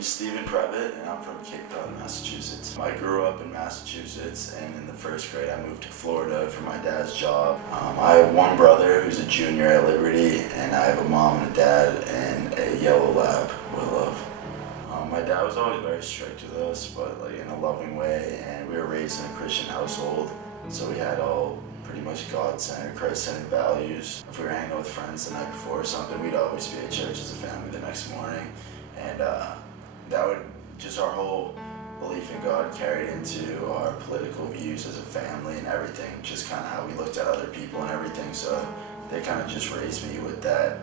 name's Stephen Previtt, and I'm from Cape Cod, Massachusetts. I grew up in Massachusetts, and in the first grade I moved to Florida for my dad's job. I have one brother who's a junior at Liberty, and I have a mom and a dad and a yellow lab, Willow. My dad was always very strict with us, but like in a loving way, and we were raised in a Christian household, so we had all pretty much God-centered, Christ-centered values. If we were hanging out with friends the night before or something, we'd always be at church as a family the next morning. And that would just our whole belief in God carried into our political views as a family and everything, just kind of how we looked at other people and everything. So they kind of just raised me with that,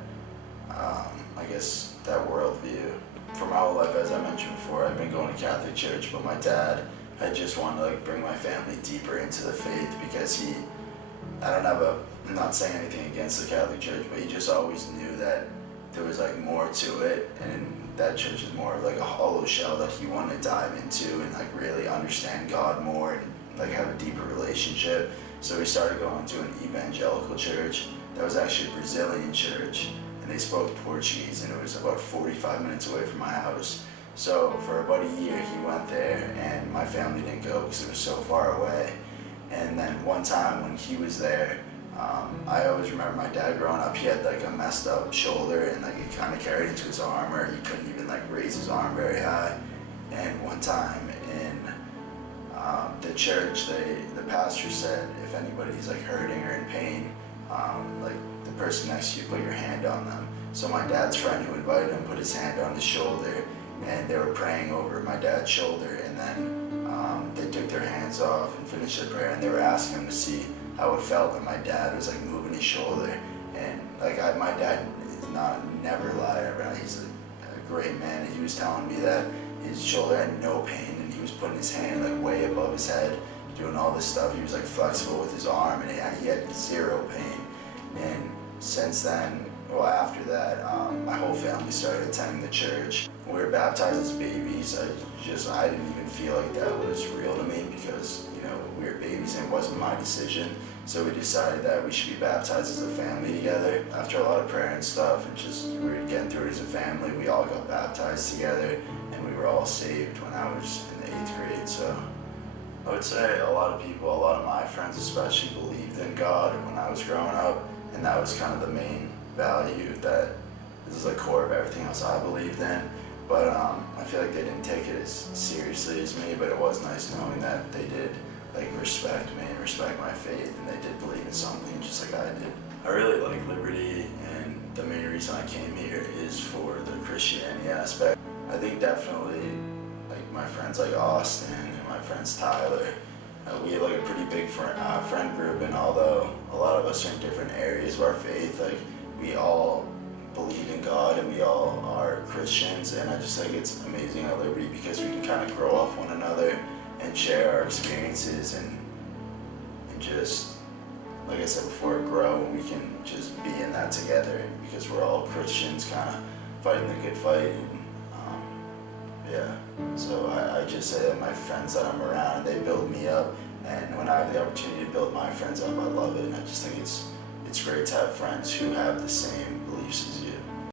I guess, that worldview. For my whole life, as I mentioned before, I've been going to Catholic church, but my dad had just wanted to like bring my family deeper into the faith because I'm not saying anything against the Catholic Church, but he just always knew that there was like more to it, and that church is more of like a hollow shell that he wanted to dive into and like really understand God more and like have a deeper relationship. So we started going to an evangelical church that was actually a Brazilian church, and they spoke Portuguese, and it was about 45 minutes away from my house. So for about a year he went there, and my family didn't go because it was so far away. And then one time when he was there, I always remember my dad growing up, he had like a messed up shoulder, and like it kind of carried into his arm, or he couldn't even like raise his arm very high. And one time in the church, the pastor said, if anybody's like hurting or in pain, like the person next to you, put your hand on them. So my dad's friend who invited him put his hand on his shoulder, and they were praying over my dad's shoulder, and then they took their hands off and finished their prayer, and they were asking him to see how it felt when my dad was like moving his shoulder. And like my dad is never lied ever. He's a great man, and he was telling me that his shoulder had no pain, and he was putting his hand like way above his head, doing all this stuff. He was like flexible with his arm, and he had zero pain. And since then, well, after that, my whole family started attending the church. We were baptized as babies. I didn't even feel like that was real to me because, you know, we were babies and it wasn't my decision. So we decided that we should be baptized as a family together. After a lot of prayer and stuff, and just we were getting through it as a family, we all got baptized together, and we were all saved when I was in the 8th grade. So I would say a lot of people, a lot of my friends especially, believed in God when I was growing up, and that was kind of the main value that this is the core of everything else I believed in. But I feel like they didn't take it as seriously as me, but it was nice knowing that they did like respect me and respect my faith, and they did believe in something just like I did. I really like Liberty, and the main reason I came here is for the Christianity aspect. I think definitely like my friends like Austin and my friends Tyler, we have like a pretty big friend group, and although a lot of us are in different areas of our faith, like we all believe in God and we all are Christians, and I just think it's amazing at Liberty because we can kind of grow off one another and share our experiences and just, like I said before, grow, and we can just be in that together because we're all Christians kind of fighting the good fight. And, yeah, so I just say that my friends that I'm around, they build me up, and when I have the opportunity to build my friends up, I love it, and I just think it's great to have friends who have the same beliefs as you.